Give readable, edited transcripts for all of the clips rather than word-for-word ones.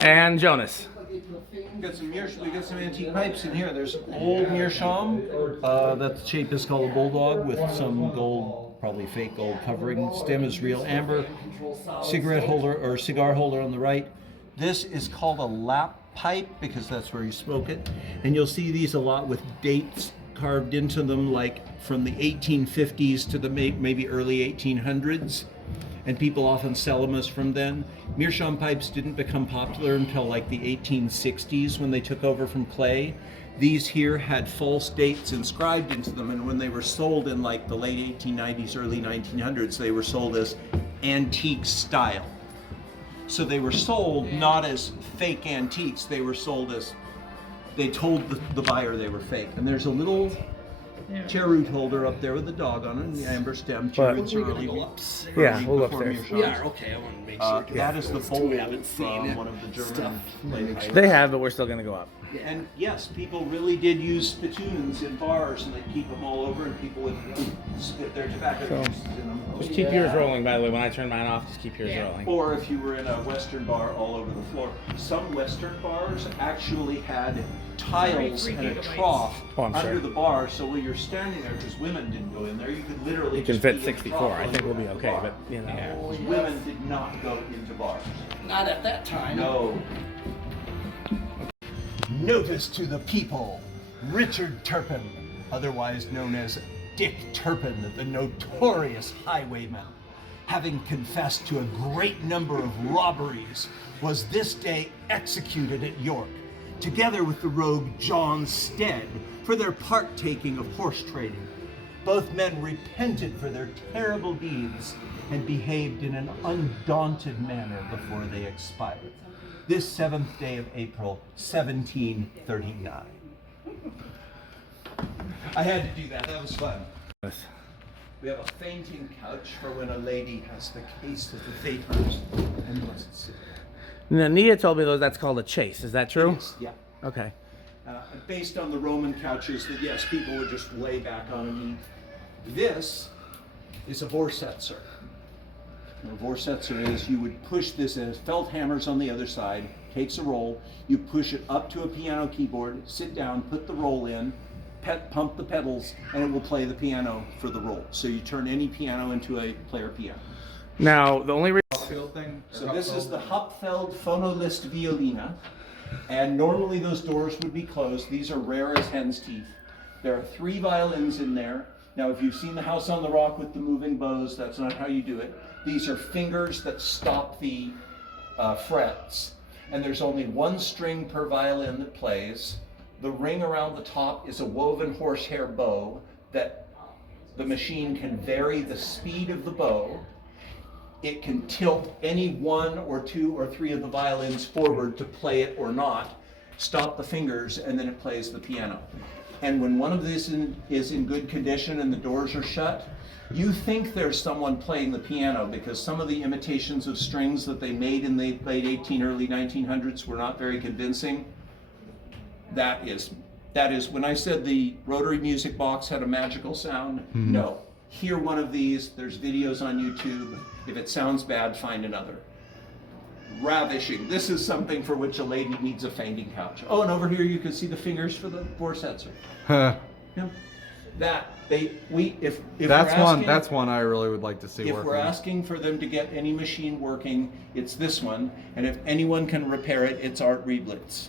And Jonas. We got some antique pipes in here. There's an old meerschaum. That shape is called a bulldog with some gold, probably fake gold covering. Stem is real amber. Cigarette holder or cigar holder on the right. This is called a lap pipe because that's where you smoke it. And you'll see these a lot with dates carved into them, like from the 1850s to the maybe early 1800s. And people often sell them as from then. Meerschaum pipes didn't become popular until like the 1860s when they took over from clay. These here had false dates inscribed into them, and when they were sold in like the late 1890s, early 1900s, they were sold as antique style. So they were sold not as fake antiques, they were sold as, they told the buyer they were fake. And there's a little cheroot holder up there with the dog on it, and the amber stem. Cheroots are early. Yeah, we'll look there. Yeah, okay, I want to make sure. That is the bowl we haven't seen from one of the German ladies. They have, but we're still going to go up. And yes, people really did use spittoons in bars, and they'd keep them all over, and people would spit their tobacco juices in them. Just keep yours rolling, by the way. When I turn mine off, just keep yours rolling. Or if you were in a Western bar, all over the floor. Some Western bars actually had tiles and a trough under the bar, so when you're standing there, because women didn't go in there, you could literally You can just fit be 64. I think we'll be okay, but you know. Women did not go into bars. Not at that time. No. Notice to the people, Richard Turpin, otherwise known as Dick Turpin, the notorious highwayman, having confessed to a great number of robberies, was this day executed at York, together with the rogue John Stead, for their partaking of horse trading. Both men repented for their terrible deeds and behaved in an undaunted manner before they expired. This 7th day of April, 1739. I had to do that. That was fun. We have a fainting couch for when a lady has the case of the fainters and must sit. Now, Nia told me that's called a chase. Is that true? Yes, yeah. Okay. Based on the Roman couches that, yes, people would just lay back on and eat. This is a Vorsetzer. A Vorsetzer is, you would push this, as felt hammers on the other side, takes a roll, you push it up to a piano keyboard, sit down, put the roll in, pump the pedals, and it will play the piano for the roll. So you turn any piano into a player piano. Now, the only reason... So this is the Hupfeld Phonolist Violina, and normally those doors would be closed. These are rare as hen's teeth. There are 3 violins in there. Now, if you've seen the House on the Rock with the moving bows, that's not how you do it. These are fingers that stop the frets, and there's only 1 string per violin that plays. The ring around the top is a woven horsehair bow that the machine can vary the speed of the bow. It can tilt any 1 or 2 or 3 of the violins forward to play it or not, stop the fingers, and then it plays the piano. And when one of these is in good condition and the doors are shut, you think there's someone playing the piano, because some of the imitations of strings that they made in the late early 1900s were not very convincing. That is, when I said the rotary music box had a magical sound, no. Hear one of these, there's videos on YouTube. If it sounds bad, find another. Ravishing. This is something for which a lady needs a fainting couch. Oh, and over here you can see the fingers for the Vorsetzer. Huh. Yeah. If That's one I really would like to see if working. we're asking for them to get any machine working, it's this one. And if anyone can repair it, it's Art Rieblitz.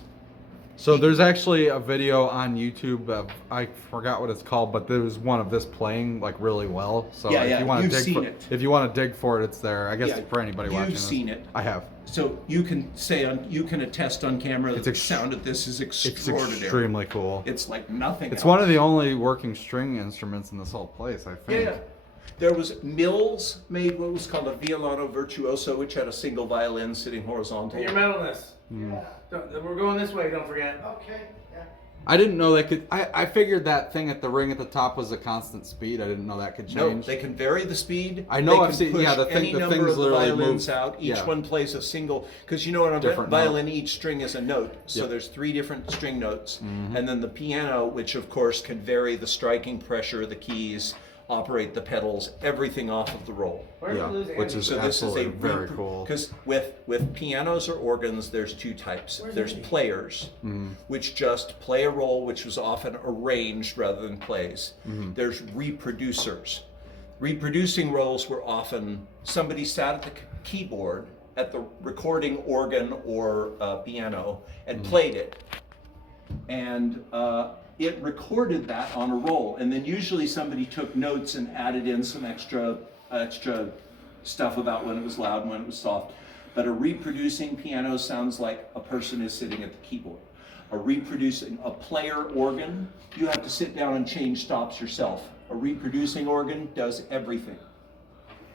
So there's actually a video on YouTube of, I forgot what it's called, but there was one of this playing like really well. So Yeah, if you want you've to dig seen for it. If you want to dig for it, it's there. I guess Yeah, for anybody watching this. You've seen it. I have. So you can you can attest on camera that the sound of this is It's extraordinary. extremely cool. It's like nothing It's else. one of the only working string instruments in this whole place, I think. Yeah. There was Mills made what was called a violano virtuoso, which had a single violin sitting horizontal. Your metalness. We're going this way, don't forget. Okay. Yeah. I didn't know they could. I figured that thing at the ring at the top was a constant speed. I didn't know that could change. No, they can vary the speed. I know They I've can seen- push yeah, the any number things of the literally violins move. out. Each Yeah. one plays a single, because you know on a Different violin each string is a note. So Yep. there's 3 different string notes, and then the piano, which of course can vary the striking pressure of the keys operate the pedals, everything off of the roll. Where did Yeah, we lose which Andy? is So this is a absolutely very cool. Because with pianos or organs, there's two types. There's players, which just play a roll, which was often arranged rather than plays. There's reproducers. Reproducing rolls were often somebody sat at the keyboard at the recording organ or piano and played it. And it recorded that on a roll, and then usually somebody took notes and added in some extra stuff about when it was loud and when it was soft. But a reproducing piano sounds like a person is sitting at the keyboard. A player organ, you have to sit down and change stops yourself. A reproducing organ does everything.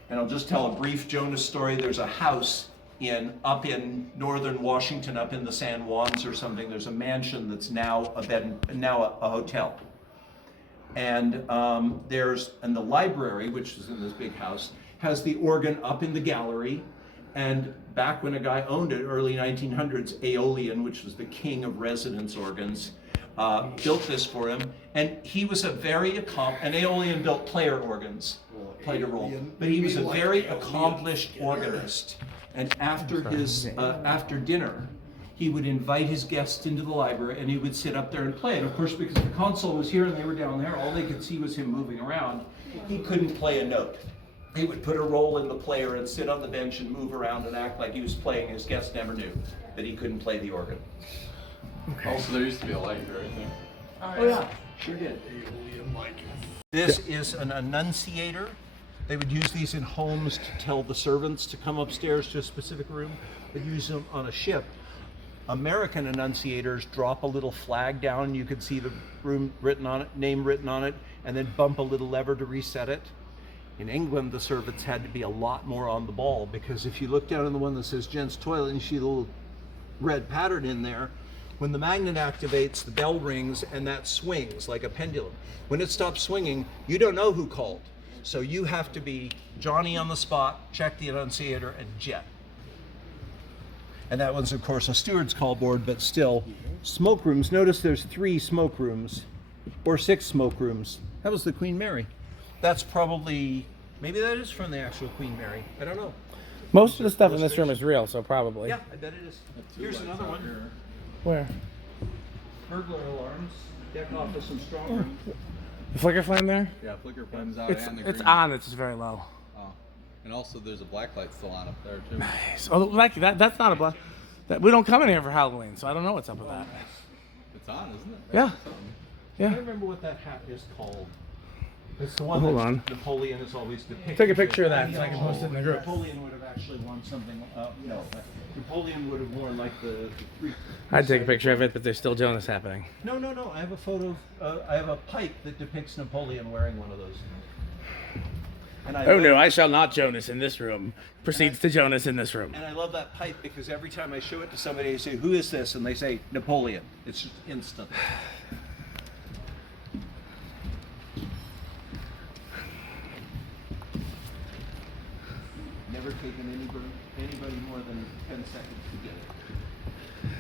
And I'll just tell a brief Jonas story. There's a house up in northern Washington, up in the San Juans or something. There's a mansion that's now a hotel. And the library, which is in this big house, has the organ up in the gallery. And back when a guy owned it, early 1900s, Aeolian, which was the king of resonance organs, built this for him. And he was and Aeolian built player organs, played a role. But he was a very accomplished organist. And after dinner, he would invite his guests into the library and he would sit up there and play. And of course, because the console was here and they were down there, all they could see was him moving around. He couldn't play a note. He would put a roll in the player and sit on the bench and move around and act like he was playing. His guests never knew that he couldn't play the organ. Also, there used to be a light there, I think. Oh yeah, sure did. This is an annunciator. They would use these in homes to tell the servants to come upstairs to a specific room. They'd use them on a ship. American annunciators drop a little flag down. You could see the room written on it, name written on it, and then bump a little lever to reset it. In England, the servants had to be a lot more on the ball, because if you look down on the one that says gents toilet and you see the little red pattern in there, when the magnet activates, the bell rings and that swings like a pendulum. When it stops swinging, you don't know who called. So you have to be Johnny on the spot, check the annunciator, and jet. And that one's, of course, a steward's call board, but still. Smoke rooms. Notice there's 3 smoke rooms, or 6 smoke rooms. That was the Queen Mary. That's probably, maybe that is from the actual Queen Mary. I don't know. Most of the stuff in this room is real, so probably. Yeah, I bet it is. Here's another one. Where? Burglar alarms. Deck off with some strong room. The flicker flame there? Yeah, flicker flames out It's and the it's green. on. It's just very low. Oh. And also, there's a black light still on up there, too. Nice. Oh, like that's not a black. We don't come in here for Halloween, so I don't know what's up with that. It's on, isn't it? Yeah. Something. I Yeah. don't remember what that hat is called. It's the one Hold that on. Napoleon is always depicted. Take a picture of that with. so I can post it in the group. Napoleon would have actually worn something. No, but Napoleon would have worn like the 3. I'd take a picture of it, but there's still Jonas happening. No. I have a photo. I have a pipe that depicts Napoleon wearing one of those. And Oh no, I shall not Jonas in this room. Proceeds to Jonas in this room. And I love that pipe because every time I show it to somebody, I say, "Who is this?" And they say, "Napoleon." It's just instant. Never taken anybody more than 10 seconds to get it.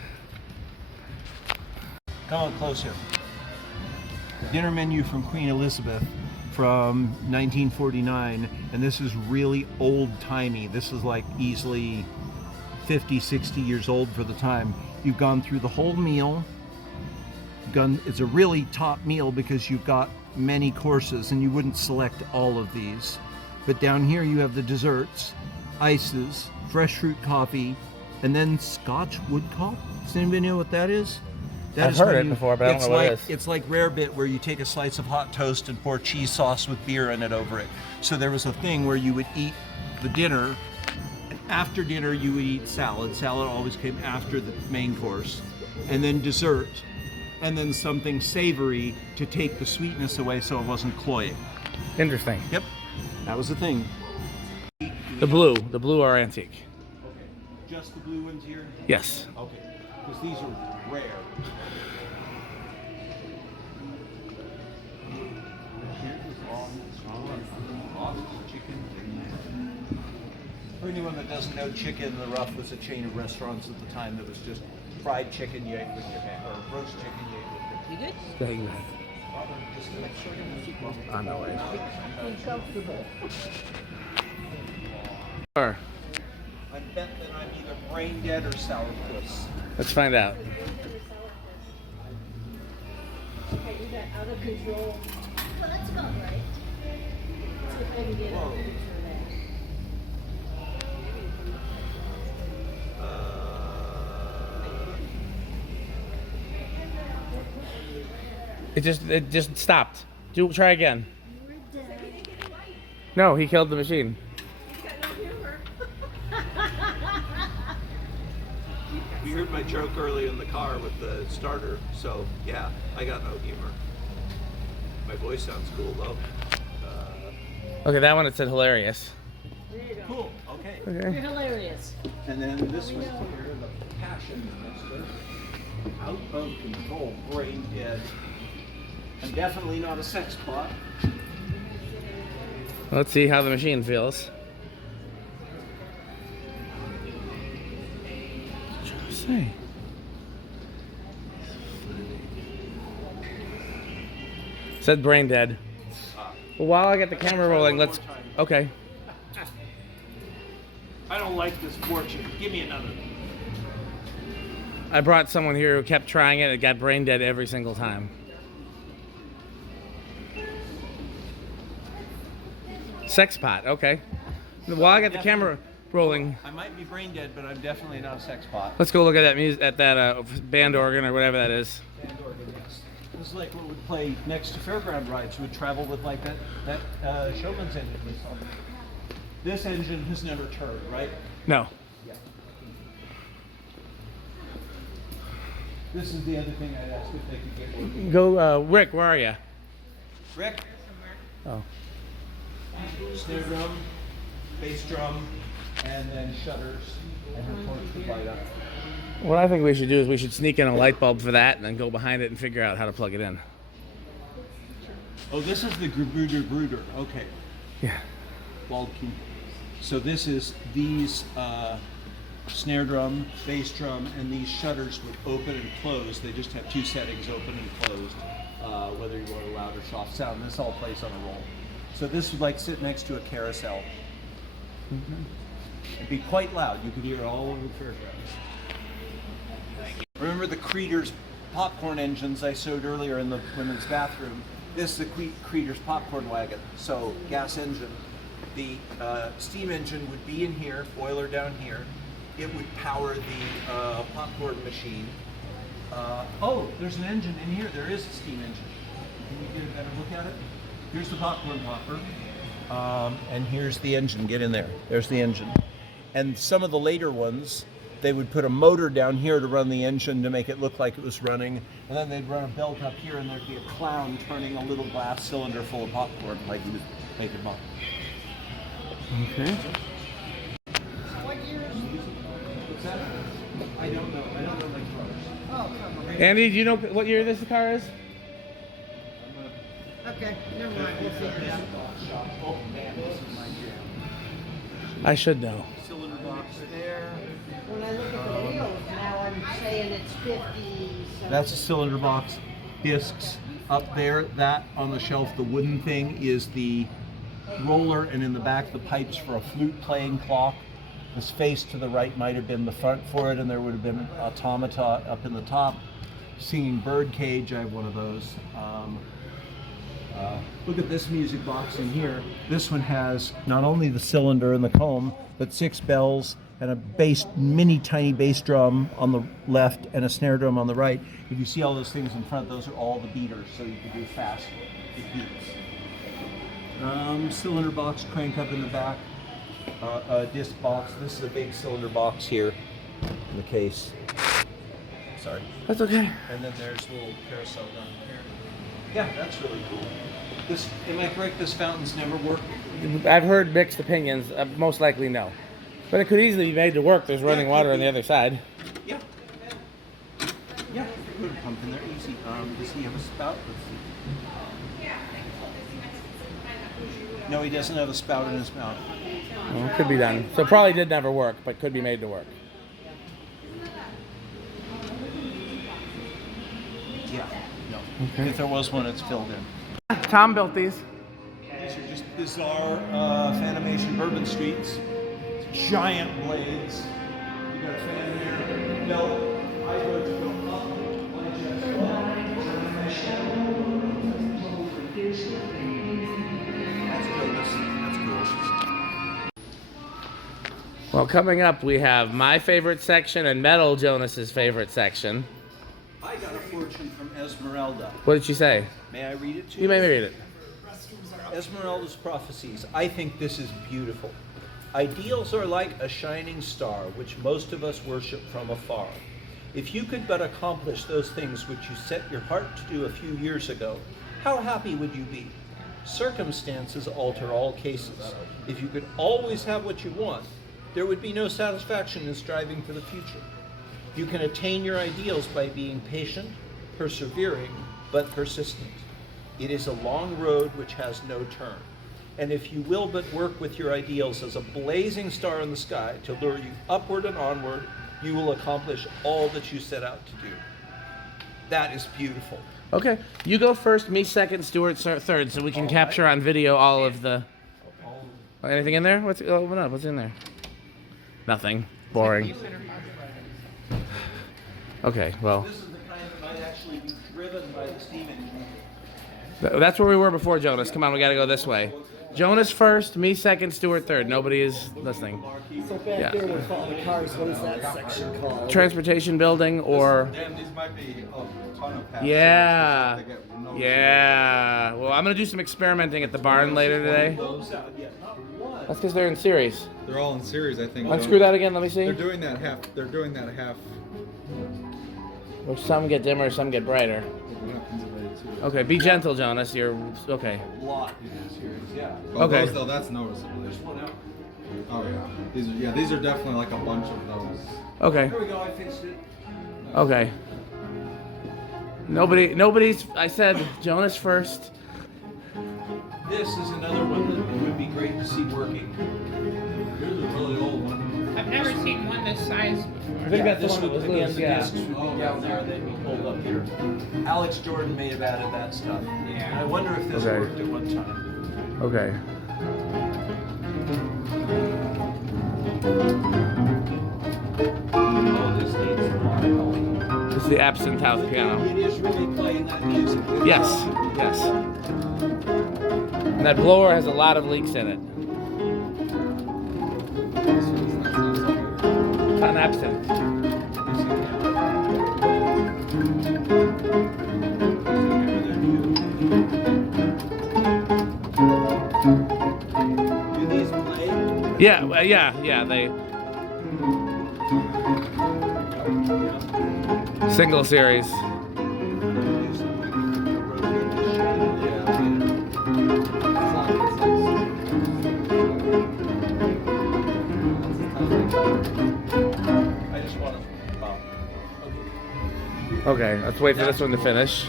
Come on close here. Dinner menu from Queen Elizabeth from 1949, and this is really old-timey. This is like easily 50, 60 years old for the time. You've gone through the whole meal. It's a really top meal because you've got many courses, and you wouldn't select all of these. But down here you have the desserts, ices, fresh fruit coffee, and then Scotch woodcock. Does anybody know what that is? That I've is heard when it before, but I don't know what it is. It's like rarebit, where you take a slice of hot toast and pour cheese sauce with beer in it over it. So there was a thing where you would eat the dinner, and after dinner you would eat salad. Salad always came after the main course, and then dessert, and then something savory to take the sweetness away so it wasn't cloying. Interesting. Yep, that was the thing. The blue are antique. Okay, just the blue ones here? Yes. Okay, because these are rare. For anyone that doesn't know, Chicken in the Rough was a chain of restaurants at the time that was just fried chicken you ate with your hand, or roast chicken you ate with your hand. You good? Go ahead. On the way. I bet that I'm either brain dead or sourpuss. Let's find out. Okay, you got out of control. Well, that's about right. See if I can get a picture of that. It just stopped. Try again. No, he killed the machine. You heard my joke earlier in the car with the starter, so yeah, I got no humor. My voice sounds cool though. Okay, that one it said hilarious. Cool, okay. You're hilarious. And then this was here, the passion minister. Out of control, brain dead. And definitely not a sex bot. Let's see how the machine feels. What you trying to say? Said brain dead. Well, while I get the camera rolling, let's. Okay. I don't like this fortune. Give me another. I brought someone here who kept trying it and got brain dead every single time. Sex pot, okay. While I got the camera rolling, I might be brain dead, but I'm definitely not a sex bot. let's go look at that music, at that band organ or whatever that is. Band organ, yes. This is like what would play next to fairground rides. Would travel with like that showman's engine we saw. This engine has never turned, right? No. Yeah. This is the other thing I'd ask if they could get working. Go, Rick, where are you? Rick, Oh. snare drum, bass drum, and then shutters, and of course the light up. What I think we should do is we should sneak in a light bulb for that and then go behind it and figure out how to plug it in. Oh, this is the Gruder. Okay. Yeah. Bald key. So this is these snare drum, bass drum, and these shutters would open and close. They just have two settings, open and closed, whether you want a loud or soft sound. This all plays on a roll. So this would like sit next to a carousel. It'd be quite loud. You could hear it all over the fairgrounds. Remember the Creeder's popcorn engines I showed earlier in the women's bathroom? This is the Creeder's popcorn wagon. So gas engine. The steam engine would be in here, boiler down here. It would power the popcorn machine. Oh, there's an engine in here. There is a steam engine. Can you get a better look at it? Here's the popcorn popper. And here's the engine. Get in there. There's the engine. And some of the later ones, they would put a motor down here to run the engine to make it look like it was running. And then they'd run a belt up here and there'd be a clown turning a little glass cylinder full of popcorn like he was making popcorn. Okay. What year is it? What's that? I don't know. I don't know my cars. Oh, come on. Andy, do you know what year this car is? Okay, never mind. We'll figure it out. Oh man, this is my jam. I should know. Cylinder box there. When I look at the wheels, now I'm saying it's 50. That's a cylinder box. Discs up there. That on the shelf, the wooden thing is the roller, and in the back the pipes for a flute playing clock. This face to the right might have been the front for it, and there would have been automata up in the top. Singing bird cage, I have one of those. Look at this music box in here. This one has not only the cylinder and the comb, but 6 bells and a mini tiny bass drum on the left and a snare drum on the right. If you see all those things in front, those are all the beaters, so you can do fast beats. Cylinder box crank up in the back. Disc box. This is a big cylinder box here in the case. Sorry. That's okay. And then there's a little carousel down here. Yeah, that's really cool. This, am I correct? This fountain's never worked. I've heard mixed opinions. Most likely no. But it could easily be made to work. There's running water on the other side. Yeah. Yeah. Put a pump in there, easy. Does he have a spout? No, he doesn't have a spout in his mouth. Well, it could be done. So it probably did never work, but could be made to work. Yeah. No. Okay. If there was one, it's filled in. Tom built these. These are just bizarre Fanimation bourbon streets. Giant blades. You got a fan here. Belt. I go to go up. That's Jonas. That's cool. Well, coming up, we have my favorite section and Metal Jonas's favorite section. I got a fortune from Esmeralda. What did she say? May I read it to you? You may read it. Esmeralda's prophecies. I think this is beautiful. Ideals are like a shining star, which most of us worship from afar. If you could but accomplish those things which you set your heart to do a few years ago, how happy would you be? Circumstances alter all cases. If you could always have what you want, there would be no satisfaction in striving for the future. You can attain your ideals by being patient, persevering, but persistent. It is a long road which has no turn. And if you will but work with your ideals as a blazing star in the sky to lure you upward and onward, you will accomplish all that you set out to do. That is beautiful. Okay, you go first, me second, Stuart third, so we can capture on video all of the... Anything in there? Open up, what's in there? Nothing. Boring. Okay, well... This is the kind that might actually be driven by the steam engine. That's where we were before, Jonas. Come on, we gotta go this way. Jonas first, me second, Stuart third. Nobody is listening. So back there with all the cars, what is that section called? Transportation building or... Damn, these might be a ton of passes. Yeah. They get no- Yeah. Well, I'm gonna do some experimenting at the barn later today. That's because they're in series. They're all in series, I think. Unscrew that again, let me see. They're doing that half. They're doing that half. Or some get dimmer, some get brighter. What happens if I do two? Okay, be gentle, Jonas. You're... Okay. A lot in this series, yeah. Oh, Okay. those, though, that's noticeable. There's one out. Oh yeah. These are definitely like a bunch of those. Okay. Here we go, I fixed it. Okay. Nobody's... I said Jonas first. This is another one that would be great to see working. Here's a really old one. I've never seen one this size before. I think that's This the one would that the was Liam's, yeah. discs would be down there, they'd be pulled up here. Alex Jordan may have added that stuff. Yeah. I wonder if this Okay. worked at one time. Okay. Oh, this needs a lot of help. This is the Absinthe House piano. It is really playing that music. Yes. Yes. And that blower has a lot of leaks in it. An absinthe. Do these play? Yeah, yeah. They single series. I just want to. Okay, let's wait for this one to finish.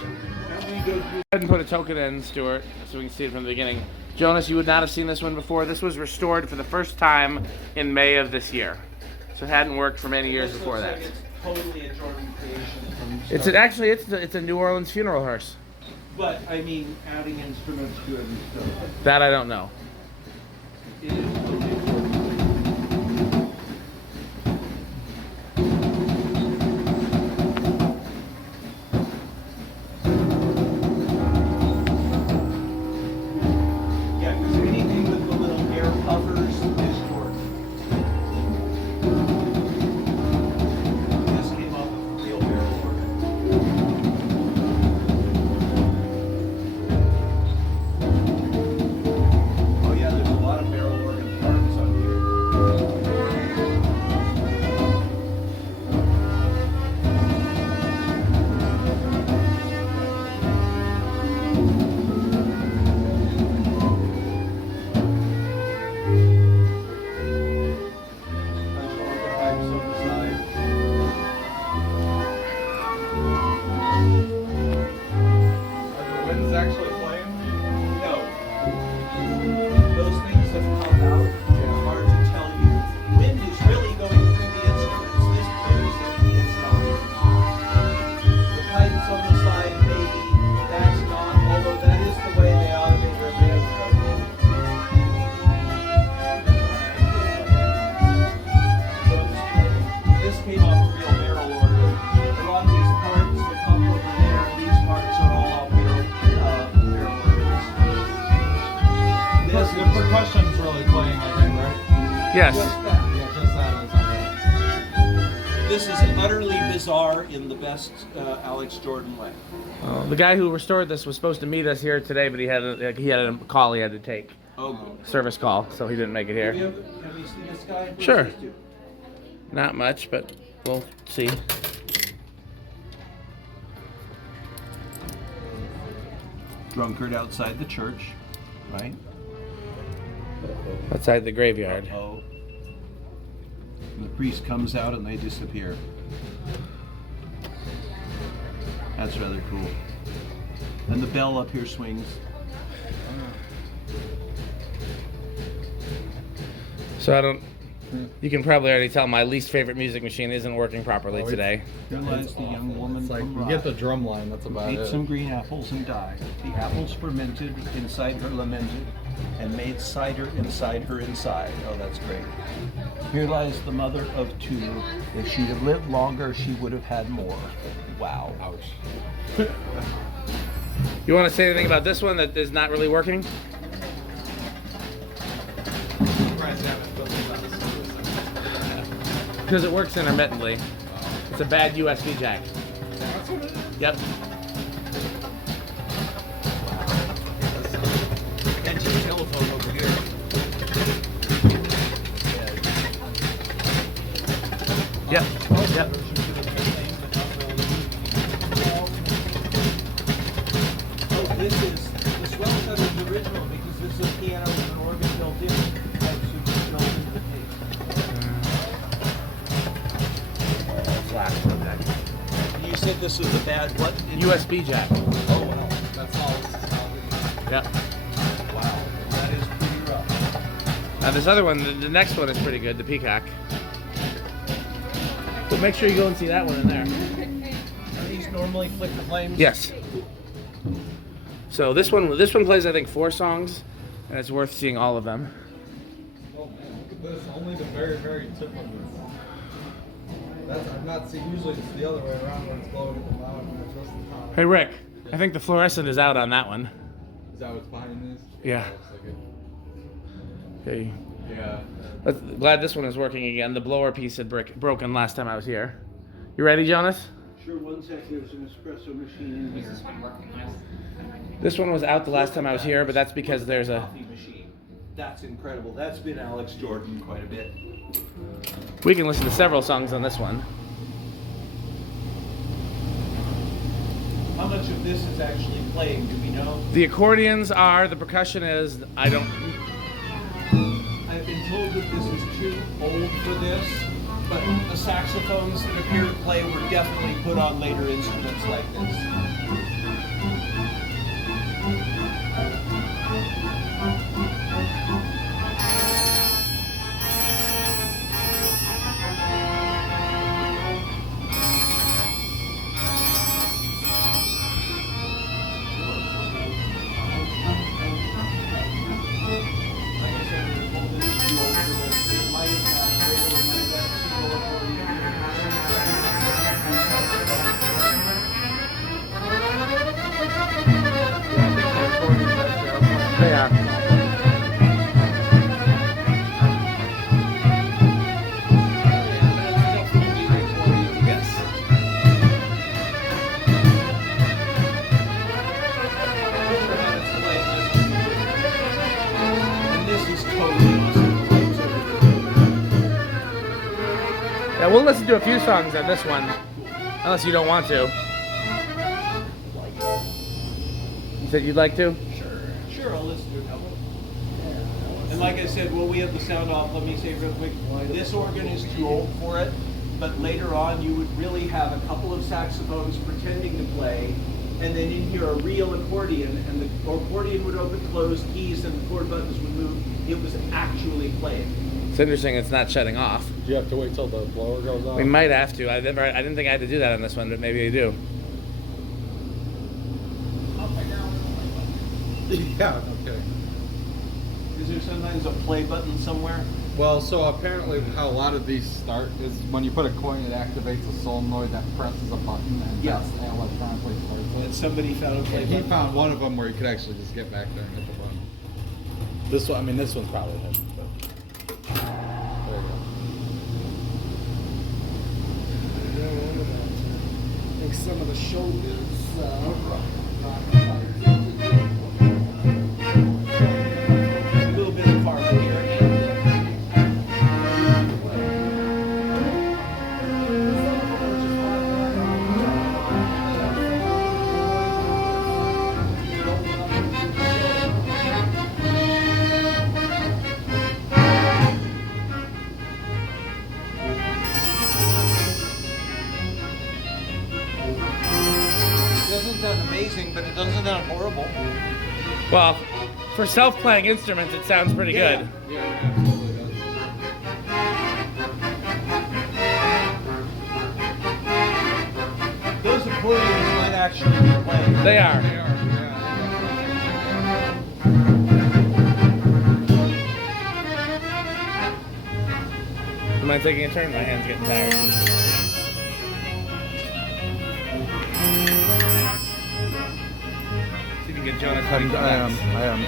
Go ahead and put a token in, Stuart, so we can see it from the beginning. Jonas, you would not have seen this one before. This was restored for the first time in May of this year. So it hadn't worked for many years before that. It's totally a Jordan creation. It's actually it's a New Orleans funeral hearse. But I mean, adding instruments to it and stuff. That I don't know. It is totally a Jordan. Yeah, because anything with the little air puffers is Jordan. This came off of a real barrel organ. Oh yeah, there's a lot of barrel organ parts. Yes. Yeah, just that is on that. This is utterly bizarre in the best Alex Jordan way. The guy who restored this was supposed to meet us here today, but he had a call he had to take, Oh, good. service call, so he didn't make it here. Have you seen this guy? What Sure. does he do? Not much, but we'll see. Drunkard outside the church, right? Outside the graveyard. Oh. And the priest comes out and they disappear. That's rather cool. And the bell up here swings. So I don't. You can probably already tell my least favorite music machine isn't working properly today. Realize the young woman It's like from you get the Rye drum line. That's about ate it. some green apples and died. The apples fermented inside her lamented, and made cider inside her inside. Oh, that's great. Here lies the mother of two. If she'd have lived longer, she would have had more. Wow. Ouch. You want to say anything about this one that is not really working? Because it works intermittently. It's a bad USB jack. Yep. Antique telephone over here. Yep. Yep. Oh, the swell set is the original because this is a piano with an organ built in. You said this was a bad what? USB jack. Oh wow. That's all. Yep. Wow. That is pretty rough. Now this other one, the next one is pretty good, the Peacock. But make sure you go and see that one in there. Are these normally flicker flames? Yes. So this one plays I think 4 songs, and it's worth seeing all of them. Oh man, look at this. Only the very, very tip of it. That's, I've not seen. Usually it's the other way around when it's glowing at the bottom and it's just the top. Hey Rick, I think the fluorescent is out on that one. Is that what's behind this? Yeah. Looks like it. Okay. Yeah. Glad this one is working again. The blower piece had broken last time I was here. You ready, Jonas? Sure, one sec. There's an espresso machine in here. This one was out the last time I was here, but that's because there's a... Coffee machine. That's incredible. That's been Alex Jordan quite a bit. We can listen to several songs on this one. How much of this is actually playing? Do we know? The accordions are, the percussion is, I don't... I've been told that this is too old for this, but the saxophones that appear to play were definitely put on later instruments like this. Yeah. Yes. And this is totally awesome. Yeah, we'll listen to a few songs on this one, unless you don't want to. You said you'd like to? Sure, I'll listen to a couple. And like I said, while we have the sound off, let me say real quick, this organ is too old for it, but later on you would really have a couple of saxophones pretending to play, and then in here a real accordion, and the accordion would open, close, keys, and the chord buttons would move. It was actually playing. It's interesting it's not shutting off. Do you have to wait till the blower goes off? We might have to. I didn't think I had to do that on this one, but maybe I do. Yeah, okay. Is there sometimes a play button somewhere? Well, so apparently how a lot of these start is when you put a coin, it activates a solenoid that presses a button and Yeah. that's electronically starts And it. somebody found a play And he button. found one of them where you could actually just get back there and hit the button. This one, I mean, this one's probably hit. But. like some of the shoulders. A little bit of carpet here. It doesn't sound amazing, but it doesn't sound horrible. Well, for self-playing instruments, it sounds pretty good. Yeah, it absolutely does. Those accordions might actually be playing. They are. They are, yeah. Am I taking a turn? My hand's getting tired. See if you can get Jonas. I am.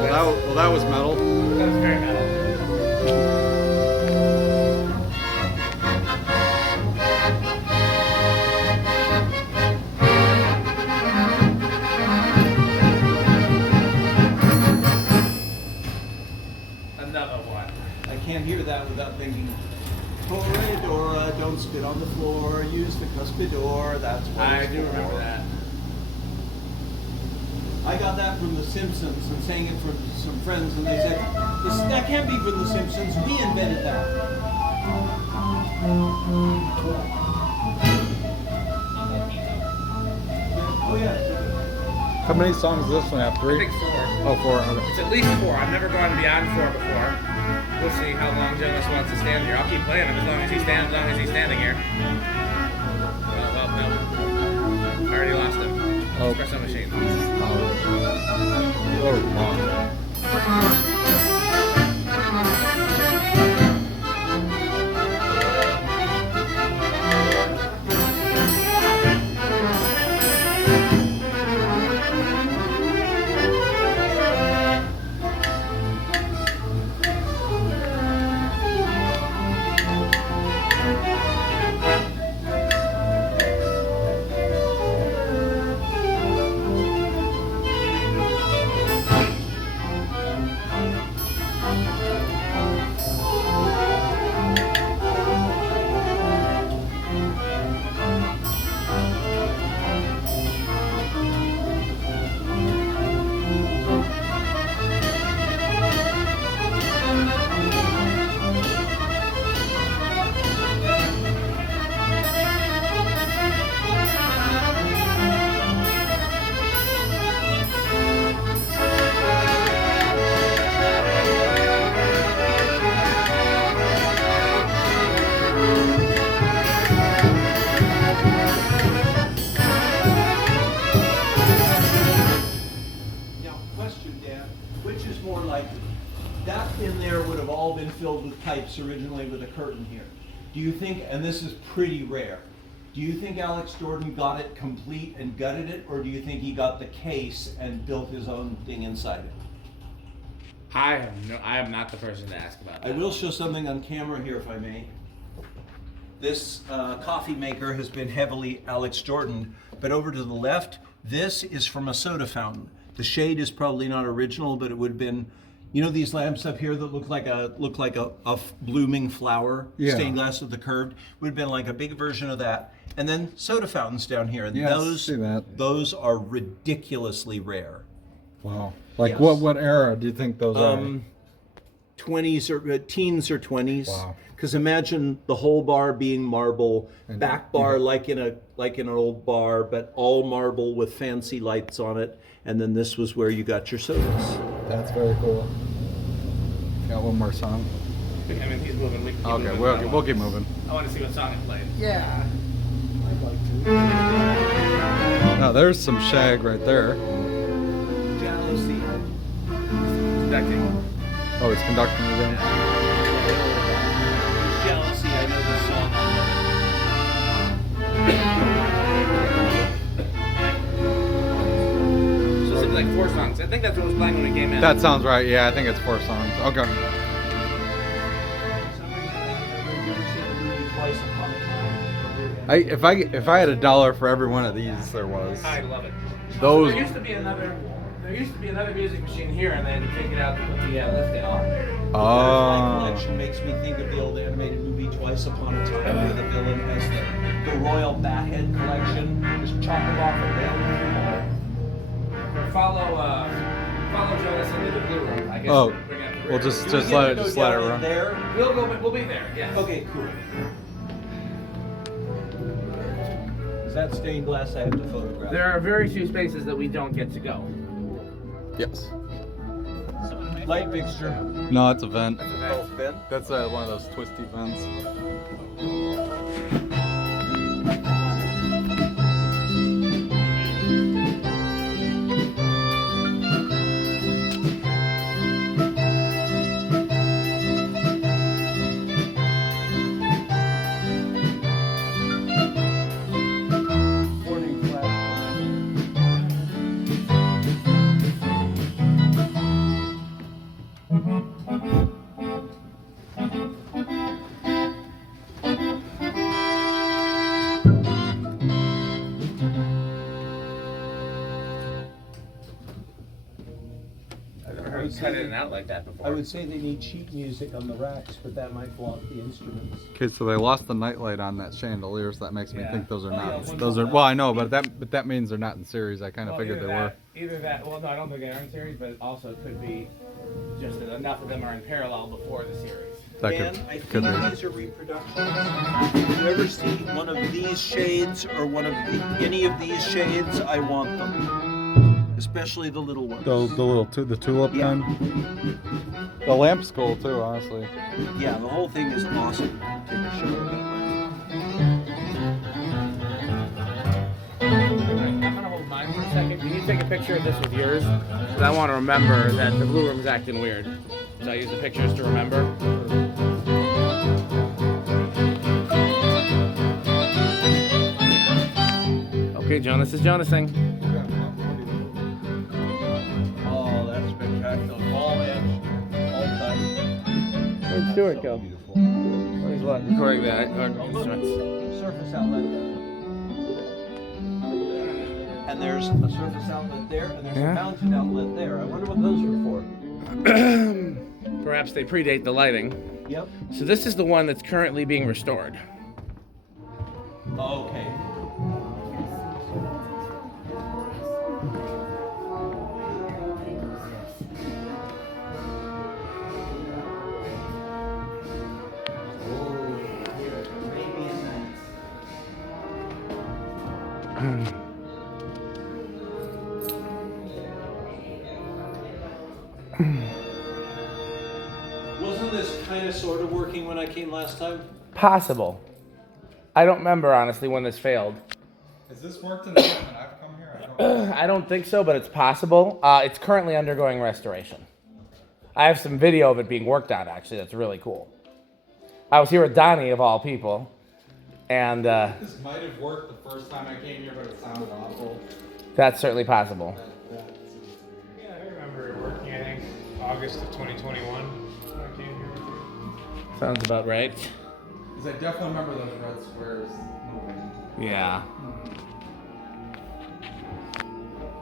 Well, that was metal. That was very metal. Another one. I can't hear that without thinking, Toradora, don't spit on the floor, use the cuspidor, that's what I it's do for. remember that. I got that from The Simpsons and sang it for some friends, and they said, that can't be from The Simpsons, we invented that. Oh yeah. How many songs does this one have? I 3? think 4. Oh, 4. Okay. It's at least 4. I've never gone beyond 4 before. We'll see how long Jonas wants to stand here. I'll keep playing him as long as he's standing here. Well, no. I already lost him. Oh. Espresso machine. Oh, wow. That in there would have all been filled with pipes originally with a curtain here. Do you think, and this is pretty rare, do you think Alex Jordan got it complete and gutted it, or do you think he got the case and built his own thing inside it? I am not the person to ask about that. I will show something on camera here if I may. This coffee maker has been heavily Alex Jordan, but over to the left, this is from a soda fountain. The shade is probably not original, but it would have been, you know these lamps up here that look like a blooming flower, Yeah. stained glass with the curved, would have been like a big version of that. And then soda fountains down here, and Yes, see that. those are ridiculously rare. Wow. Like Yes. what era do you think those are? 20s or teens or 20s. Wow. Because imagine the whole bar being marble, And- back bar like in an old bar, but all marble with fancy lights on it. And then this was where you got your sodas. That's very cool. Got one more song. I mean, he's moving. We can keep Okay, moving. we'll keep moving. I want to see what song it played. Yeah. I'd like to. Now there's some shag right there. Jealousy. Conducting. Oh, it's conducting again. Jealousy, I know this song. 4 songs. I think that's what was playing when we came in. That sounds right. Yeah, I think it's 4 songs. Okay. If I had $1 for every one of these, there was. I love it. Those. There used to be another music machine here, and they had to take it out to put the lift in on. My collection makes me think of the old animated movie Twice Upon a Time, where the villain has the Royal Bathead collection, just chopping off a nail. Follow Jonas into the blue room. I guess. Oh, we're gonna- we'll just Do we let get it to go just let it down in run. there? We'll be there. Yes. Okay, cool. Is that stained glass I have to photograph? There are very few spaces that we don't get to go. Yes. Light fixture. No, it's a vent. Oh, Ben? That's one of those twisty vents. Warning flash. I've never heard it cut in and out like that before. I would say they need sheet music on the racks, but that might block the instruments. Okay, so they lost the nightlight on that chandelier, so that makes me Yeah. think those are Oh, not. yeah, Those are. Well, I know, but that means they're not in series. I kind of figured they were. Either that. Well, no, I don't think they are in series, but also it could be just that enough of them are in parallel before the series. That Dan, I could think be. these are reproductions. If you ever see one of these shades or any of these shades, I want them. Especially the little ones. The tulip Yeah. kind. The lamp's cool too, honestly. Yeah, the whole thing is awesome. Take a shot of that. I'm gonna hold mine for a second. Can you take a picture of this with yours? Because I want to remember that the blue room's acting weird. So I use the pictures to remember. Okay, Jonas is Jonasing. Oh, that's spectacular. All edge, all cut. Where'd Stuart go? Where's what? Recording that. Instruments. Surface outlet. And there's a surface outlet there, and there's Yeah. a mounted outlet there. I wonder what those were for. Perhaps they predate the lighting. Yep. So this is the one that's currently being restored. Oh, okay. Wasn't this kind of sort of working when I came last time? Possible. I don't remember honestly when this failed. Has this worked in the time that I've come here? I don't know. I don't think so, but it's possible. It's currently undergoing restoration. I have some video of it being worked on actually. That's really cool. I was here with Donnie of all people, and This might have worked the first time I came here, but it sounded awful. that's certainly possible. Yeah, I remember it working, I think, August of 2021. When I came here with you. Sounds about right. Because I definitely remember those red squares moving. Yeah.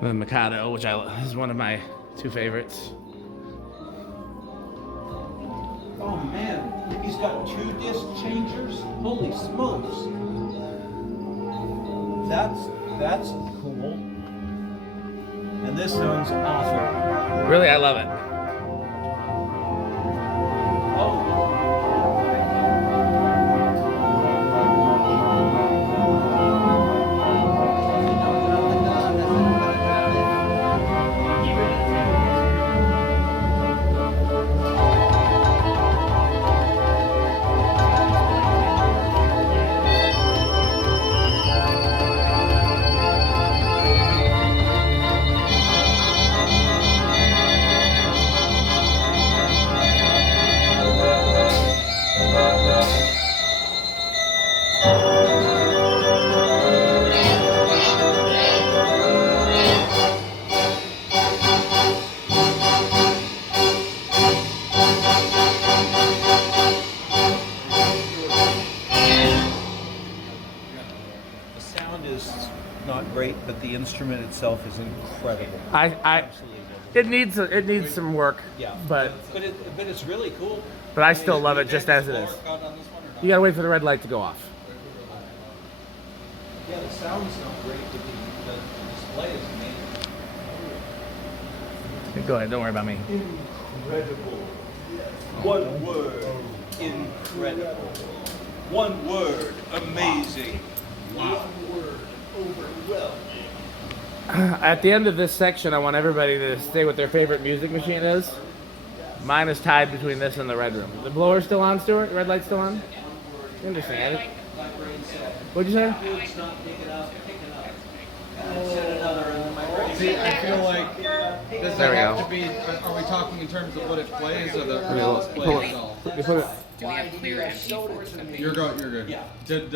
The Mikado, which is one of my 2 favorites. Oh man, he's got 2 disc changers. Holy smokes! That's cool. And this sounds awful. Really, I love it. Oh. is not great, but the instrument itself is incredible. Absolutely. It needs some work. Yeah, But but it's really cool. but I still love it just as it is. You gotta wait for the red light to go off. Yeah, the sound's not great, but the display is amazing. Go ahead, don't worry about me. Incredible. One word, incredible. One word, amazing. Wow. One word, overwhelming. At the end of this section, I want everybody to say what their favorite music machine is. Mine is tied between this and the red room. The blower's still on, Stuart? The red light's still on? Interesting. What'd you say? See, I feel like, does There that we have go. to be, are we talking in terms of what it plays or the Pull display it. itself? You put it. Do we have clear MP4s? You're good. Yeah. Did,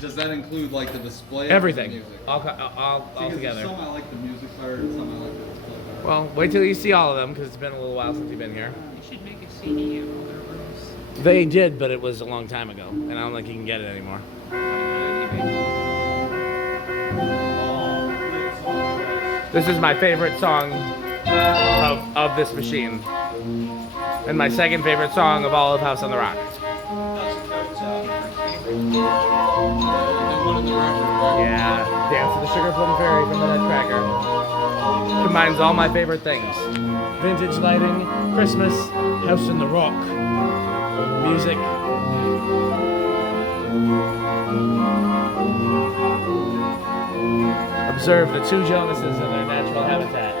does that include like the display? of Everything. The music? All Because together. Some I like the music better, and some I like the display better. Well, wait till you see all of them because it's been a little while since you've been here. You should make a CD of all their rooms. They did, but it was a long time ago, and I don't think you can get it anymore. This is my favorite song of this machine, and my second favorite song of all of House on the Rock. Yeah, Dance of the Sugar Plum Fairy from the Nutcracker. Combines all my favorite things. Vintage lighting, Christmas, House on the Rock, music. Observe the two Jonases in their natural habitat.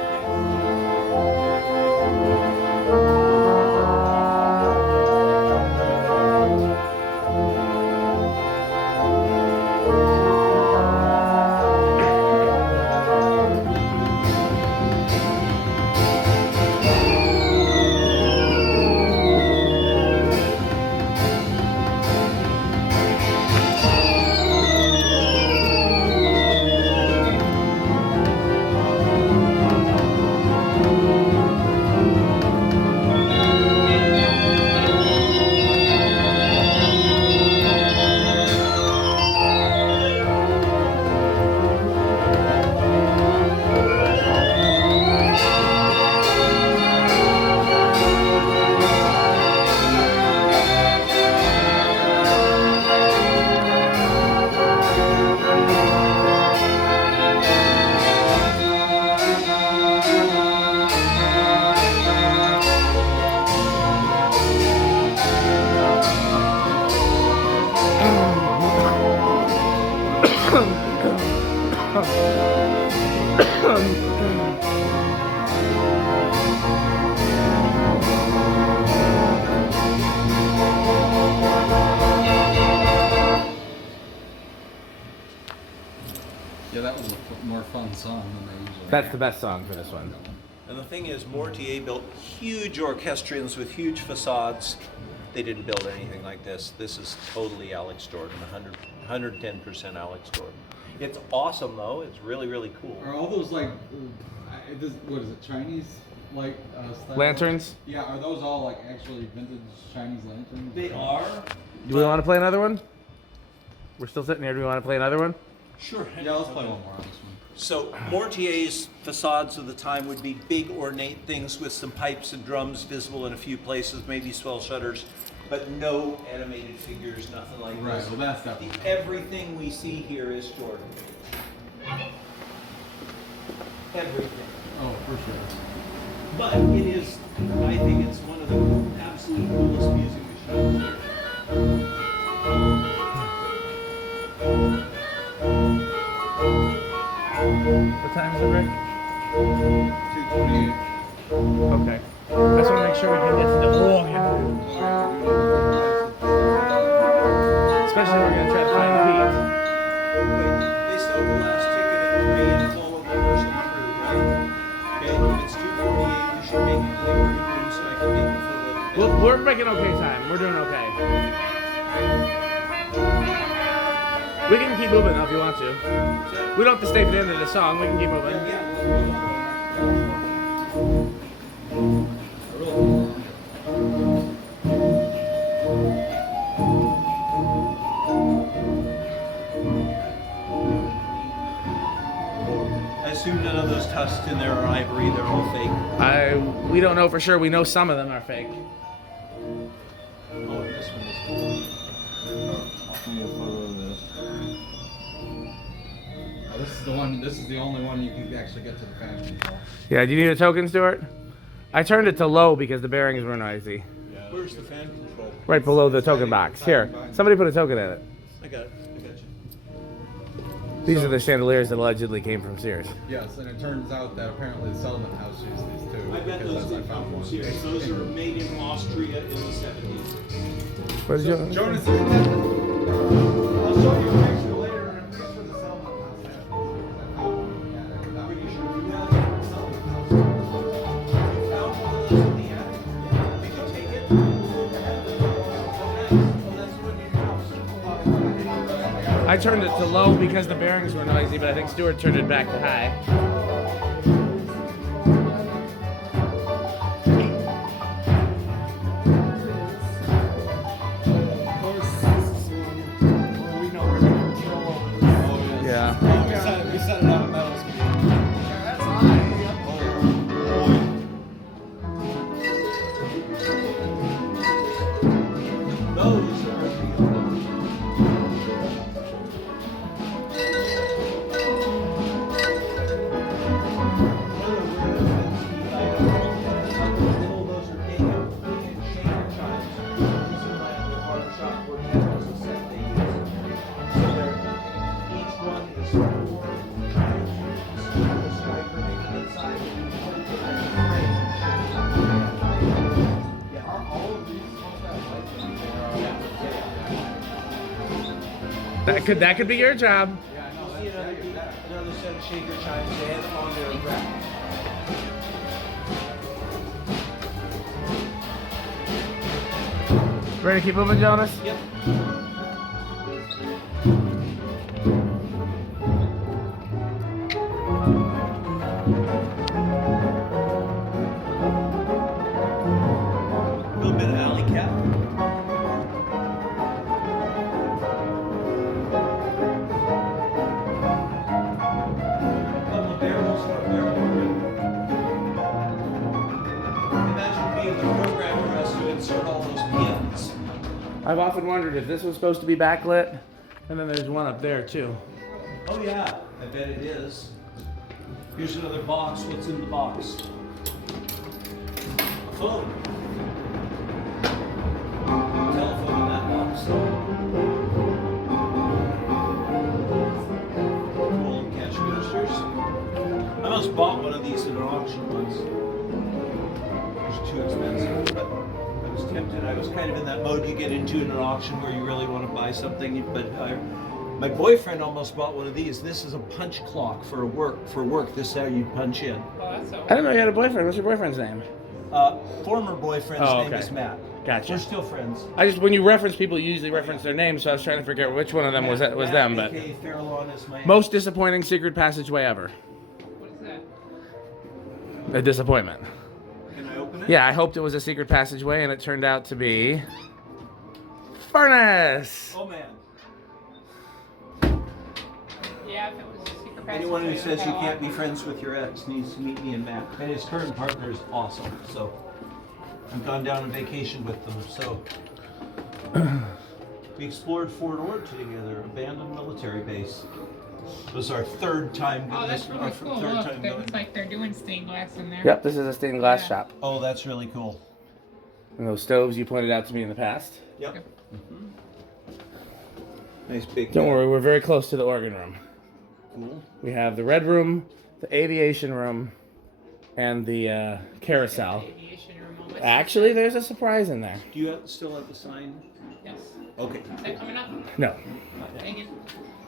Yeah, that was a more fun song than they usually. That's the best song for this one. And the thing is, Mortier built huge orchestrions with huge facades. They didn't build anything like this. This is totally Alex Jordan, 110% Alex Jordan. It's awesome though. It's really, really cool. Are all those like, what is it, Chinese like style? Lanterns? Yeah, are those all like actually vintage Chinese lanterns? They are. Do we want to play another one? We're still sitting here. Do we want to play another one? Sure. Yeah, let's play one more on this one. So Mortier's facades of the time would be big ornate things with some pipes and drums visible in a few places, maybe swell shutters, but no animated figures, nothing like Right, this. well that's definitely. Everything we see here is Jordan. Everything. Oh, for sure. But it is, I think it's one of the absolute coolest music machines. What time is it, Rick? 228. Okay. I just want to make sure we can get to the organ. Especially if we're going to try to find Pete. Wait, they sold the last ticket at 3 and followed the person through, right? Okay, if it's 2:48, we should make it to the organ room so I can make the photo. We're making okay time. We're doing okay. We can keep moving though if you want to. We don't have to stay for the end of the song. We can keep moving. assume none of those tusks in there are ivory. They're all fake. We don't know for sure. We know some of them are fake. Oh, this one is cool. Give me a photo of this. Oh, this is the one. This is the only one you can actually get to the fan control. Yeah, do you need a token, Stuart? I turned it to low because the bearings were noisy. Where's the fan control? Right below the token box. Here, somebody put a token in it. I got it. I got you. These are the chandeliers that allegedly came from Sears. Yes, and it turns out that apparently the Selman House used these too. I bet because those that's did I come found from one. Sears. Those are made in Austria in the 70s. Where's your... Jonas, isn't that I'll show you a picture later. A picture of the Selman House. I found one. Yeah, I'm pretty sure you got it from the Selman House. You found one of those in the attic? Yeah. Did you take it? Oh, nice. Oh, that's the one in your house. I turned it to low because the bearings were noisy, but I think Stuart turned it back to high. Of course, this is one where we know we're gonna control over this. Yeah. We set it on a metal speed. That's high. Those are real. That could be your job. See another set of shaker chimes and on their rack. Ready to keep moving, Jonas? Yep. A little bit of alley cat. Couple of barrels for a barrel organ. Imagine being the programmer who has to insert all those pins. I've often wondered if this was supposed to be backlit, and then there's one up there too. Oh yeah, I bet it is. Here's another box. What's in the box? A phone. Telephone in that box. Cool cash registers. I almost bought one of these at an auction once. It was too expensive, but I was tempted. I was kind of in that mode you get into in an auction where you really want to buy something, but my boyfriend almost bought one of these. This is a punch clock for work. This is how you punch in. Well, that's so I didn't know you had a boyfriend. What's your boyfriend's name? Former boyfriend's Oh, name okay. is Matt. Gotcha. We're still friends. When you reference people, you usually reference their names, so I was trying to figure out which one of them was Matt, them. But AKA Farallon is my most disappointing secret passageway ever. what is that? A disappointment. Can I open it? Yeah, I hoped it was a secret passageway, and it turned out to be furnace. Oh man. Yeah, if it was a secret passage. Anyone who says you can't be friends with your ex needs to meet me and Matt. And his current partner is awesome. So I've gone down on vacation with them. So we explored Fort Ord together, abandoned military base. It was our third time. Oh, that's really cool. Third Look, time that going. looks like they're doing stained glass in there. Yep, this is a stained glass Yeah. shop. Oh, that's really cool. And those stoves you pointed out to me in the past. Yep. Nice big. Don't worry, we're very close to the organ room. Cool. We have the red room, the aviation room, and the carousel. Aviation room almost. Actually, there's a surprise in there. Do you still have the sign? Yes. Okay. Is that coming up? No. Dang it.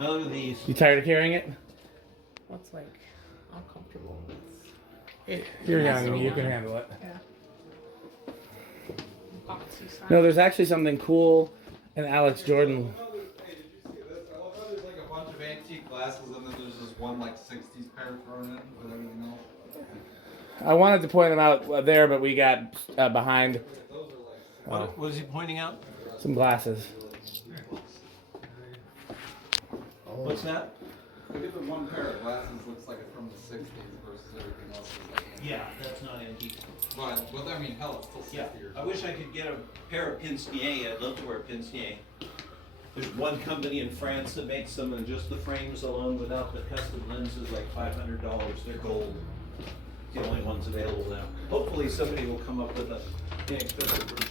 None of these. You tired of carrying it? What's like uncomfortable? You're young, you can handle it. Boxy sign. No, there's actually something cool in Alex Jordan. Hey, did you see this? I love how there's like a bunch of antique glasses and then there's this one like 60s pair thrown in with everything else. I wanted to point them out there, but we got behind What was he pointing out? some glasses. What's that? Look at the one pair of glasses, looks like it's from the 60s versus everything else is like antique. Yeah, that's not antique. But I mean, hell, it's still 60 Yeah, or I wish I could get a pair of pince-nez. I'd love to wear pince-nez. There's one company in France that makes them, and just the frames alone without the custom lenses, like $500. They're gold. The only ones available now. Hopefully somebody will come up with a inexpensive version.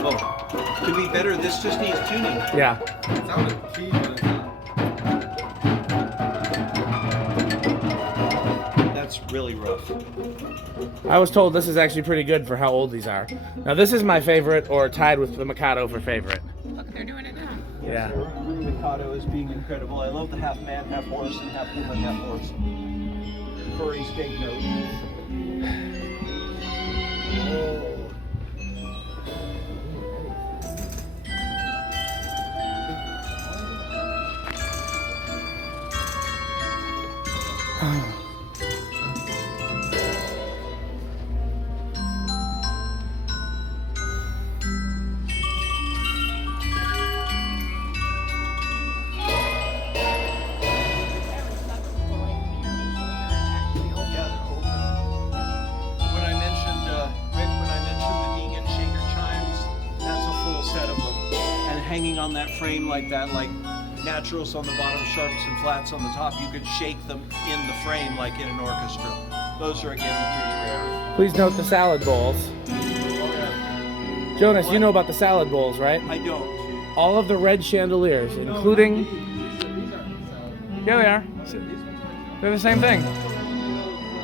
Oh, to be better, this just needs tuning. Yeah. It sounded key, but it's not. That's really rough. I was told this is actually pretty good for how old these are. Now this is my favorite, or tied with the Mikado for favorite. Look, they're doing it now. Yeah. Mikado is being incredible. I love the half man, half horse, and half human, half horse. Furry steak note. When I mentioned, Rick, when I mentioned the Deegan shaker chimes, that's a full set of them. And hanging on that frame like that, like naturals on the bottom, sharps and flats on the top, you could shake them in the frame like in an orchestra. Those are again pretty rare. Please note the salad bowls. Jonas, you know about the salad bowls, right? I don't. All of the red chandeliers, including... Yeah, they are. They're the same thing.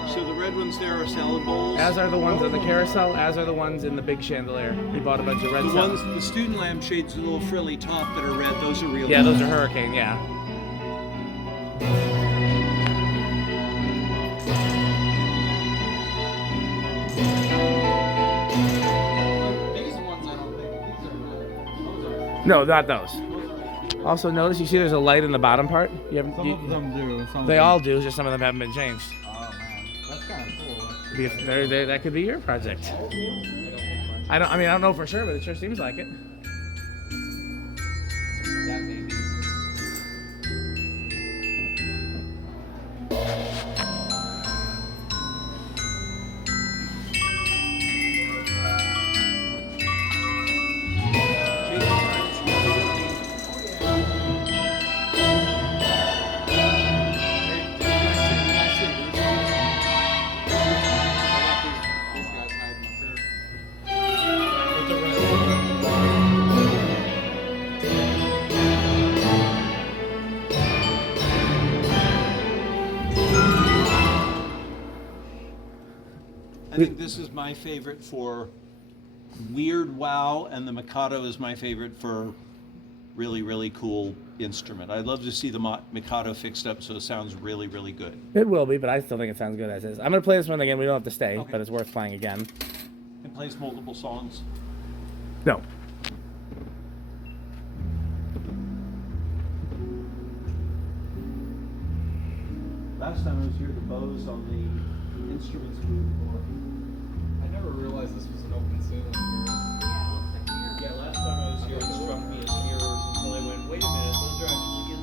So the red ones there are salad bowls. As are the ones on the carousel, as are the ones in the big chandelier. He bought a bunch of red The salad. ones, the student lampshades, the little frilly top that are red, those are real. Yeah, those are Hurricane, yeah. These ones I don't think, these are not. Those are. No, not those. Also notice, you see there's a light in the bottom part? You haven't, Some of them do. Some they of them. all do, just some of them haven't been changed. Oh man, that's kind of cool. That could be your project. I don't know for sure, but it sure seems like it. That may be. These guys hide my curve. With the red. I think this is my favorite for weird wow, and the Mikado is my favorite for really, really cool instrument. I'd love to see the Mikado fixed up so it sounds really, really good. It will be, but I still think it sounds good as is. I'm going to play this one again. We don't have to stay, Okay. but it's worth playing again. It plays multiple songs. No. Last time I was here, the bows on the instruments moved more. I never realized this was an open ceiling here. Yeah, last time I was here, it struck me as mirrors until I went, wait a minute, those are actually in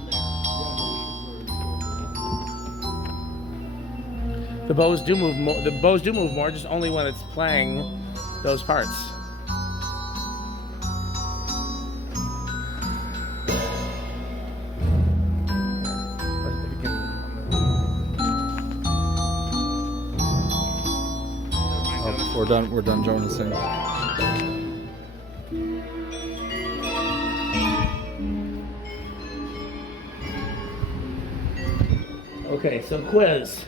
there. The bows do move more. The bows do move more, just only when it's playing those parts. Oh, we're done. We're done Jonasing. Okay, so quiz.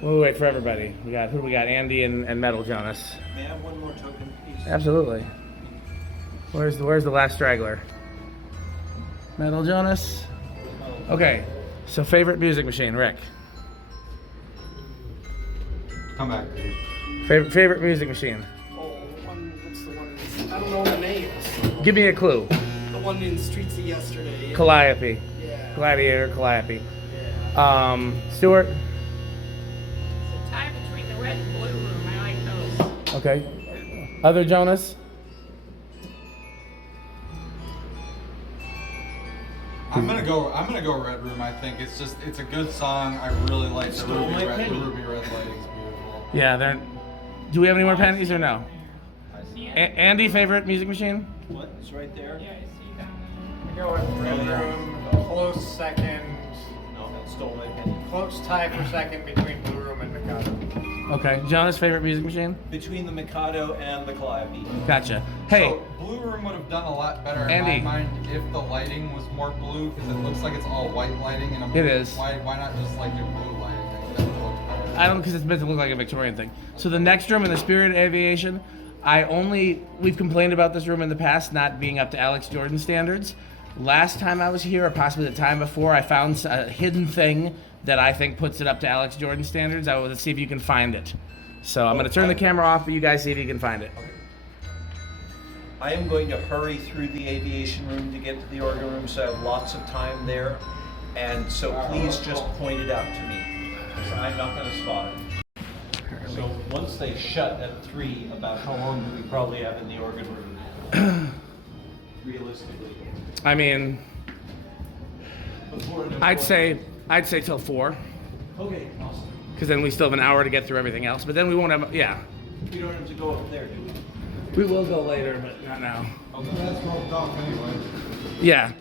We'll wait for everybody. Who do we got? Andy and Metal Jonas. May I have one more token, please? Absolutely. Where's the last straggler? Metal Jonas. Okay. So favorite music machine, Rick. Come back. Favorite music machine. Oh, the one, what's the one? I don't know the names. Give me a clue. The one in Streets of Yesterday. Yeah. Calliope. Yeah. Gladiator, Calliope. Yeah. Stuart. It's a tie between the red and blue room. I like those. Okay. Other Jonas. I'm gonna go Red Room. I think it's a good song. I really like the ruby red lighting's beautiful. Yeah, they're. Do we have any more panties or no? Andy, favorite music machine? What? It's right there? Yeah, I see that. I go with Red Room, a close second, No, that stole my penny. close tie for second between Blue Room and Mikado. Okay. Jonas, favorite music machine? Between the Mikado and the Calliope. Gotcha. Hey, So Blue Room would have done a lot better in Andy. my mind if the lighting was more blue, because it looks like it's all white lighting, and I'm It like, is. Why not just like do blue lighting? I think that would look better. I don't because it's meant to look like a Victorian thing. So the next room in the Spirit Aviation, we've complained about this room in the past not being up to Alex Jordan standards. Last time I was here, or possibly the time before, I found a hidden thing that I think puts it up to Alex Jordan standards. I will see if you can find it. So I'm going to turn the camera off, but you guys see if you can find it. I am going to hurry through the aviation room to get to the organ room, so I have lots of time there. And so please just point it out to me, because I'm not going to spot it. So once they shut at 3, about how long do we probably have in the organ room? Realistically. I mean, Before an I'd important- say till 4, Okay, awesome. because then we still have an hour to get through everything else. But then we won't have, yeah. We don't have to go up there, do we? We will go later, but not now. That's roped off anyway. Yeah.